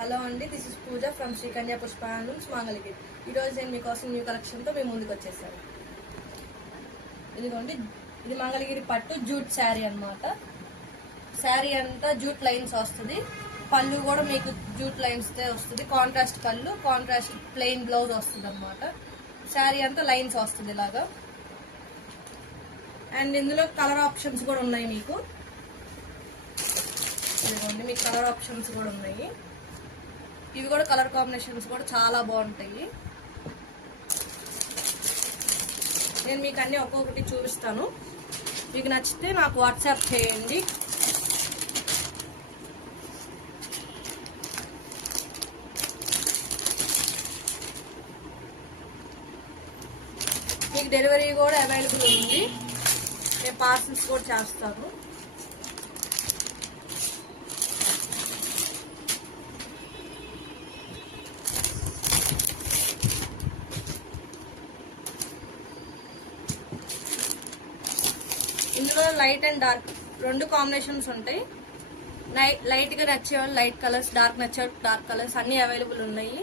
Hello అండి, this is Pooja from Srikanya Pushpa handlooms Mangalagiri. ఈరోజు నేను మీకోసం న్యూ కలెక్షన్తో మీ ముందుకు వచ్చేసాను. ఇదిగోండి, ఇది మంగళగిరి పట్టు జూట్ శారీ అన్నమాట. శారీ అంతా జూట్ లైన్స్ వస్తుంది. పళ్ళు కూడా మీకు జూట్ లైన్స్తో వస్తుంది. కాంట్రాస్ట్ పళ్ళు, కాంట్రాస్ట్ ప్లెయిన్ బ్లౌజ్ వస్తుంది అన్నమాట. శారీ అంతా లైన్స్ వస్తుంది ఇలాగా. అండ్ ఇందులో కలర్ ఆప్షన్స్ కూడా ఉన్నాయి మీకు. ఇదిగోండి, మీకు కలర్ ఆప్షన్స్ కూడా ఉన్నాయి. ఇవి కూడా కలర్ కాంబినేషన్స్ కూడా చాలా బాగుంటాయి. నేను మీకు అన్ని ఒక్కొక్కటి చూపిస్తాను. మీకు నచ్చితే నాకు వాట్సాప్ చేయండి. మీకు డెలివరీ కూడా అవైలబుల్ ఉంది. నేను పార్సల్స్ కూడా చేస్తాను. ఇందులో లైట్ అండ్ డార్క్ రెండు కాంబినేషన్స్ ఉంటాయి. లైట్గా నచ్చేవాళ్ళు లైట్ కలర్స్, డార్క్ నచ్చేవాళ్ళు డార్క్ కలర్స్ అన్నీ అవైలబుల్ ఉన్నాయి.